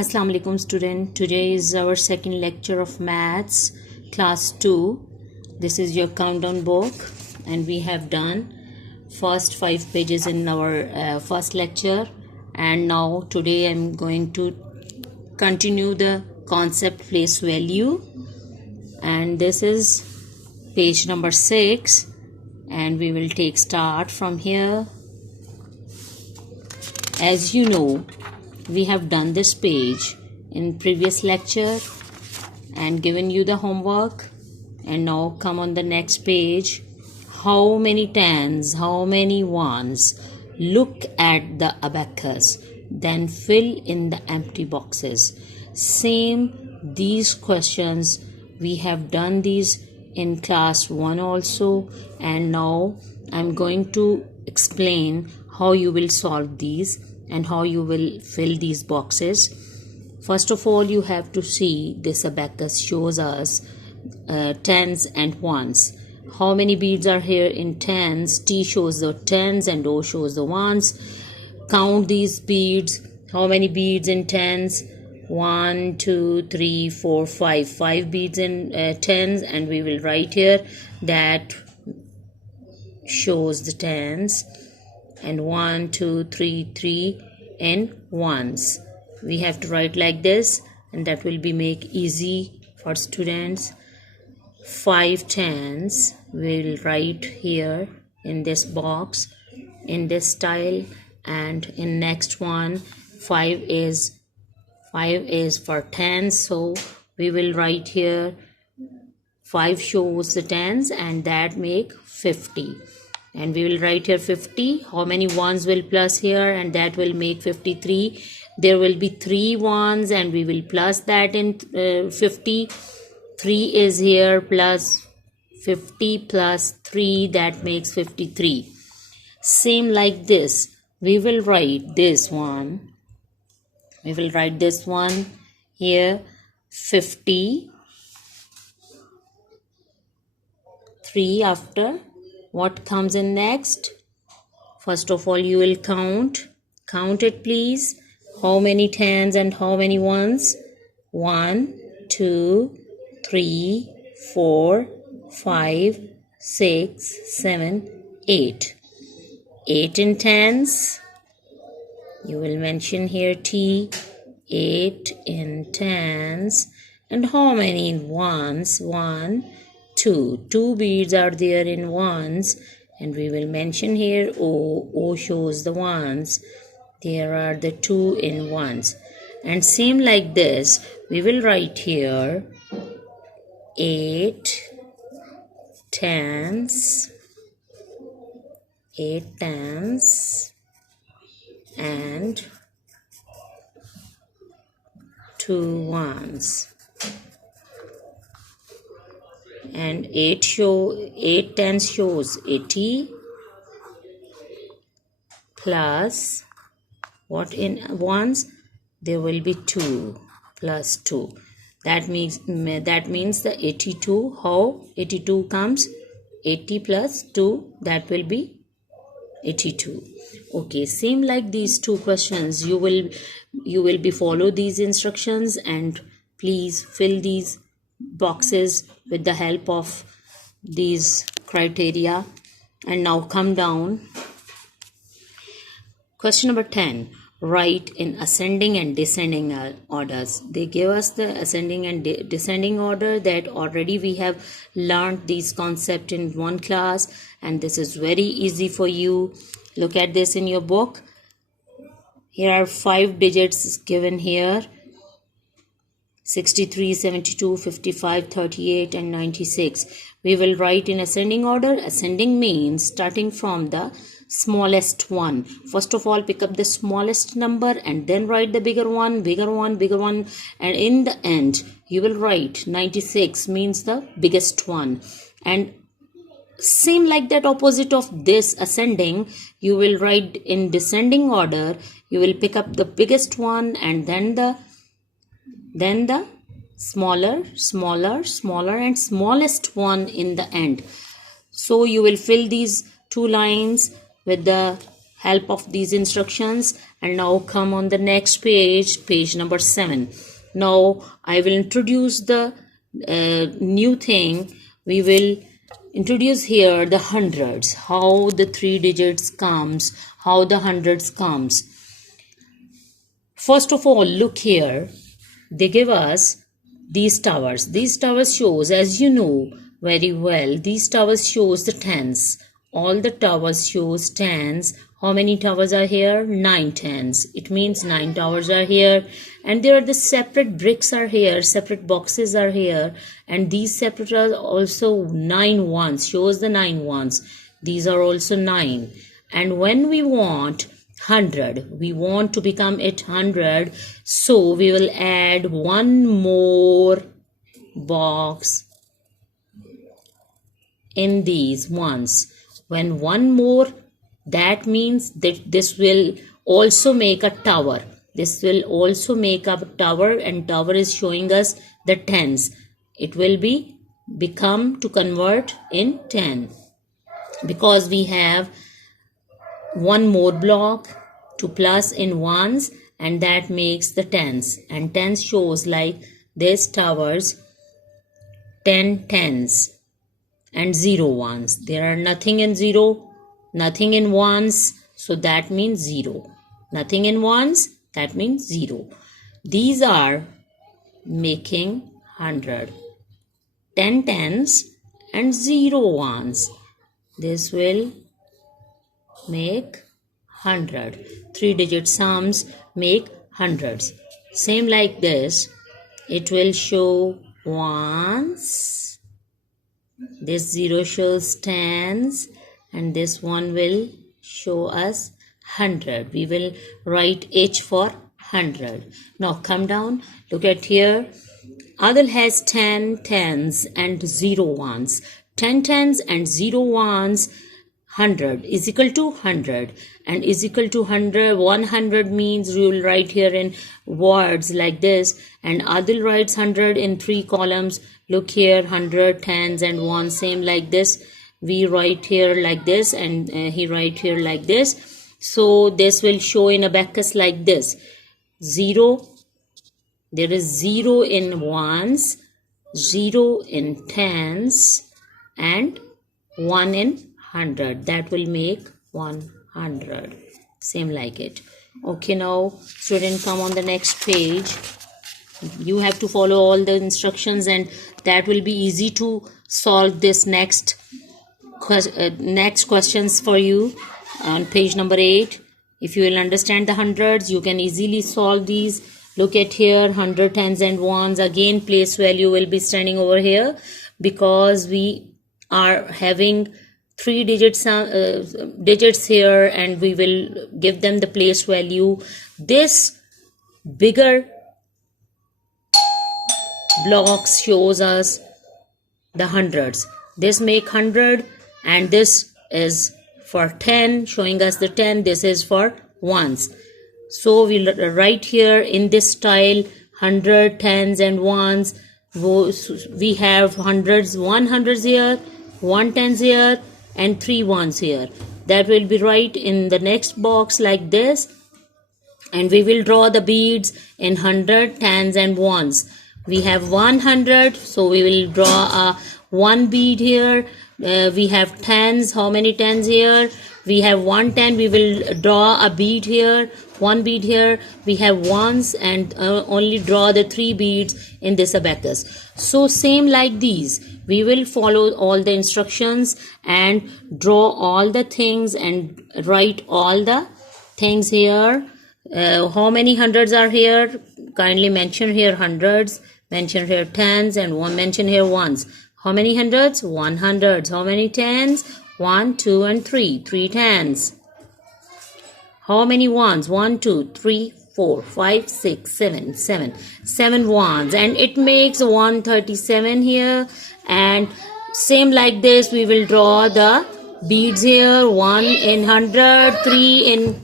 Assalamu alaikum student. Today is our second lecture of maths class 2. This is your countdown book and we have done first 5 pages in our first lecture, and now today I'm going to continue the concept place value, and this is page number 6 and we will take start from here. As you know, we have done this page in previous lecture and given you the homework, and now come on the next page. How many tens, how many ones? Look at the abacus, then fill in the empty boxes. Same these questions we have done these in class 1 also, and now I'm going to explain how you will solve these and how you will fill these boxes. First of all, you have to see this abacus shows us tens and ones. How many beads are here in tens? T shows the tens and O shows the ones. Count these beads. How many beads in tens? 1, 2, 3, 4, 5. 5 beads in tens, and we will write here that shows the tens, and 1, 2, 3, 3 in ones. We have to write like this, and that will be make easy for students. 5 tens we will write here in this box in this style, and in next one 5 is for tens, so we will write here 5 shows the tens, and that make 50. And we will write here 50. How many ones will plus here, and that will make 53. There will be 3 ones and we will plus that in 50. 3 is here plus 50 plus 3, that makes 53. Same like this, we will write this one. We will write this one here 50. 3 after. What comes in next? First of all, you will count it please. How many tens and how many ones? 1, 2, 3, 4, 5, 6, 7, 8. 8 in tens. You will mention here T. 8 in tens. And how many in ones? 1, 2. 2 beads are there in ones, and we will mention here O. O shows the ones. There are the 2 in ones. And same like this, we will write here 8 tens, 8 tens, and 2 ones. And 8 tens shows 80 plus what in ones? There will be 2 plus 2. That means the 82. How 82 comes? 80 plus 2, that will be 82. Okay, same like these two questions, you will be follow these instructions, and please fill these boxes with the help of these criteria. And now come down. Question number 10. Write in ascending and descending orders. They give us the ascending and descending order that already we have learned these concepts in one class, and this is very easy for you. Look at this in your book. Here are 5 digits given here: 63, 72, 55, 38 and 96. We will write in ascending order. Ascending means starting from the smallest one. First of all, pick up the smallest number and then write the bigger one, and in the end you will write 96 means the biggest one. And same like that, opposite of this ascending, you will write in descending order. You will pick up the biggest one and then the smaller and smallest one in the end. So you will fill these 2 lines with the help of these instructions, And now come on the next page, page number 7. Now I will introduce the new thing. We will introduce here the hundreds, how the 3 digits comes, how the hundreds comes. First of all, look here. They give us these towers. These towers shows, as you know very well, these towers shows the tens. All the towers shows tens. How many towers are here? 9 tens. It means 9 towers are here. And there are the separate bricks are here, separate boxes are here. And these separate are also 9 ones, shows the 9 ones. These are also 9. And when we want 100, we want to become it 100, so we will add one more box in these ones. When one more, that means that this will also make a tower. This will also make a tower, and tower is showing us the tens. It will become to convert in 10 because we have one more block to plus in ones, and that makes the tens. And tens shows like this towers, 10 tens and 0 ones. There are nothing in 0, nothing in ones, so that means 0. Nothing in ones, that means 0. These are making 100. 10 tens and 0 ones. This will make 100. 3-digit sums make hundreds. Same like this, it will show ones. This 0 shows tens, and this one will show us 100. We will write H for 100. Now come down, look at here. Adil has 10 tens and 0 ones. 10 tens and 0 ones. 100 is equal to 100, and is equal to 100. 100 means you will write here in words like this, and Adil writes 100 in 3 columns. Look here, 100, tens and 1, same like this. We write here like this, and he write here like this. So this will show in abacus like this. 0, there is 0 in ones, 0 in tens, and 1 in 100. That will make 100. Same like it. Okay, now student, come on the next page. You have to follow all the instructions, and that will be easy to solve this next questions for you on page number 8. If you will understand the hundreds, you can easily solve these. Look at here, 100 tens and ones. Again, place value will be standing over here because we are having 3 digits here, and we will give them the place value. This bigger blocks shows us the hundreds. This make 100, and this is for 10, showing us the 10. This is for ones. So we'll write here in this style 100, tens and ones. We have hundreds, 100s here, 1 tens here, and 3 ones here. That will be right in the next box like this, and we will draw the beads in 100, tens and ones. We have 100, so we will draw a 1 bead here. We have tens. How many tens here? We have 110. We will draw a bead here, 1 bead here. We have ones, and only draw the 3 beads in this abacus. So same like these, we will follow all the instructions and draw all the things and write all the things here. How many hundreds are here? Kindly mention here hundreds, mention here tens, and mention here ones. How many hundreds? 100. How many tens? 1, 2, and 3. 3 tens. How many ones? 1, 2, 3, 4, 5, 6, 7. 7 ones. And it makes 137 here. And same like this, we will draw the beads here. 1 in 100, 3 in